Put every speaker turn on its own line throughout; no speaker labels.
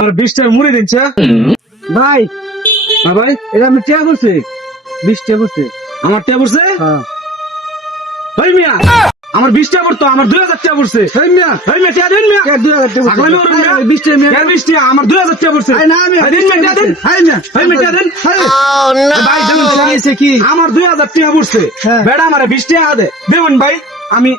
আর বিশটার মুড়ি দিচ্ছে
ভাই
হ্যাঁ ভাই
এটা আমি টিয়া করছি বিশ টিয়া করছি
আমার টিয়া
হ্যাঁ।
ভাই মিয়া আমার বিশ টাকা পড়তো আমার দুই হাজার টাকা পড়ছে।
এই মিয়া।
ভাই মিয়া টিয়া দিন মিয়া।
দুই হাজার টাকা
করুন মিয়া।
বিশ মিয়া।
কে বিশ আমার দুই হাজার টাকা পড়ছে।
না
ভাই দিন মিয়া দিন।
মিয়া।
ভাই মিয়া দিন। ভাই
কি
আমার দুই হাজার টাকা পড়ছে।
হ্যাঁ।
বেড়া আমার দেখুন ভাই আমি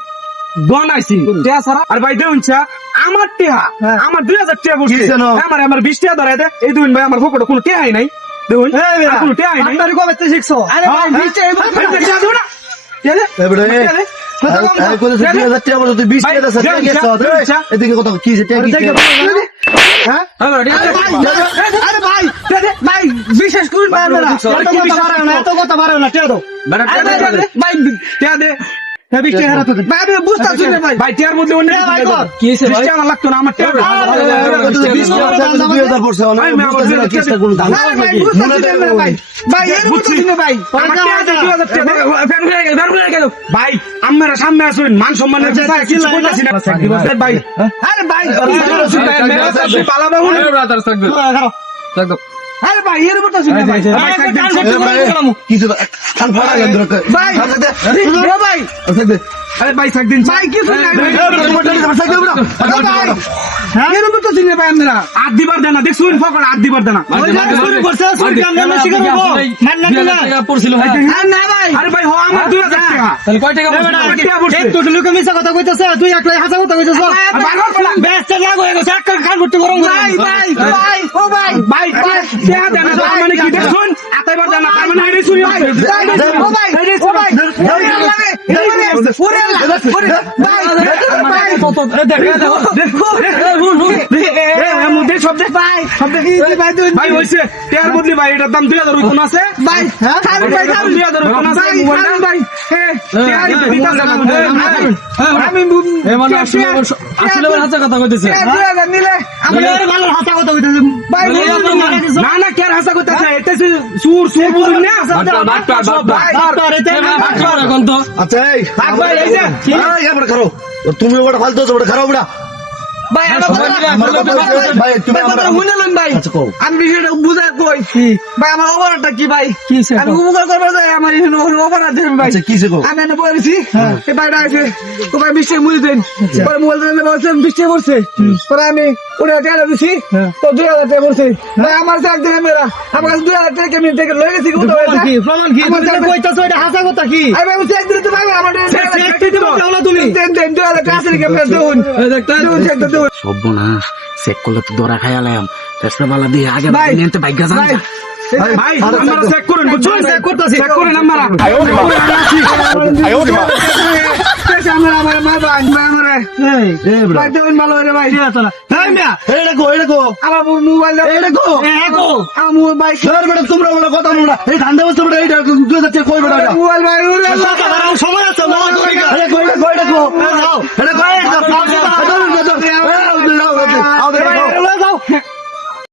বানাইছি। টিয়া ছাড়া? আর ভাই দেখুন চা আমার টিয়া
হ্যাঁ।
আমার দুই হাজার
কি যেন?
আমার আমার বিশ টাকা ধরাই দে। এই দুই ভাই আমার পকেটে কোনো টিয়াই নাই। দেখুন
এই মিয়া,
আর কোনো টিয়াই নাই।
আপনার কবে শিখছো? আরে ভাই
হ্যাঁ?
বিশ
টিয়া না। টিয়া টিয়া। টিয়া।
এদিকে কত কি
ভাই, হ্যাঁ
টিয়া
ভাই, বিশেষ করুন ভাই এত কথা না, টিয়া দাও।
টিয়া
ভাই,
টিয়া দে।
ভাই। হ্যাঁ,
আপনারা সামনে আসুন মান সম্মানের
আচ্ছা, আচ্ছা?
ভাই
আরে
পালাবে।
আরে ভাই, এর বুঝতেছি না, ভাই।
ভাই,
ভাই।
কিছু কান ফাড়া গেল
ভাই, এ ভাই,
আরে ভাই থাকদিন
ভাই, কিছু নাই, ভাই।
ভাই,
ভাই, এর বুঝতেছি না, ভাই, আপনারা।
আট দিবার দেনা দেখছুন ফকর আট দিবার দেনা
আমরা আমরা? মান আরে ভাই।
হ আমার দুই হাজার টাকা
এ বেটা,
টাকা
তোর লোকে মিছা কথা কইতেছে, তুই একলাই হাসা কথা কইতেছ।
আর ভাই, ভাই, ভাই,
ব্যস্ত লাগ হয়ে গেছে, একটা কান ভর্তি গরম
ভাই, ভাই, ভাই,
ও ভাই,
ভাই ভাই দেনা তার মানে কি দেখছুন আতাইবার দেনা মানে হাইরে শুনি
ভাই, ভাই, ও ভাই, ও ভাই, কথা কইতেছে।
না না কে হাসা সুর সুর বুঝুন না
ভাই, ডাক্তার, এতে
আচ্ছা এই
থাক ভাই, এই যে।
এই, এবারে খারো তুমি ওটা ফালতো ওটা খারাপ ওটা
ভাই, আমার কথা-
আমার কথা বলছে, ভাই, তুমি
ভাই, কথাটা
আমার-
শুনলেন ভাই?
আচ্ছা, কও।
আমি বিষয়টা বুঝাই কই। ভাই, আমার অপরাধটা কি ভাই? আমি উপকার করব যাই, আমার অপরাধ ভাই।
আচ্ছা, কিসে কও?
আমি এনে বলেছি, এই ভাইটা আছে, ও ভাই বিশ টাকা দেন। পরে মোবাইল দিয়ে বলছে, বিশ টাকা পরে আমি ওটা টাকা দিছি, তো দুই হাজার টাকা। ভাই, আমার কাছে দুই হাজার টাকা আমি থেকে লয়ে গেছি, কিন্তু। আমার ভাই, আমি চাক টাকা দেন, দেন, দুই হাজার টাকা আছে।
সর্বনাশ চেক করলে তো দরা খাইলাম চেষ্টা পালা দিয়ে আগে
ভাই,
নিতে ভাগ্য জান
ভাই,
আমরা চেক করুন বুঝছেন?
চেক করতেছি।
চেক করেন আমার
আমার মা ভাই, ভাই আমারে। ভাই, দেউন ভালো হইরে ভাই। ভাই, মিয়া,
এই দেখো এই দেখো।
আমার মোবাইল দাও।
এই দেখো।
আমার মোবাইল ভাই,
স্যার বেটা তোমরা বলে কথা বলো না। এই ঠান্ডা বস্তু বেটা এইটা দুই হাজার কই বেটা
মোবাইল ভাই, ওরে আল্লাহ।
এই দেখো এই দেখো এই দেখো। এই দেখো। এই দেখো।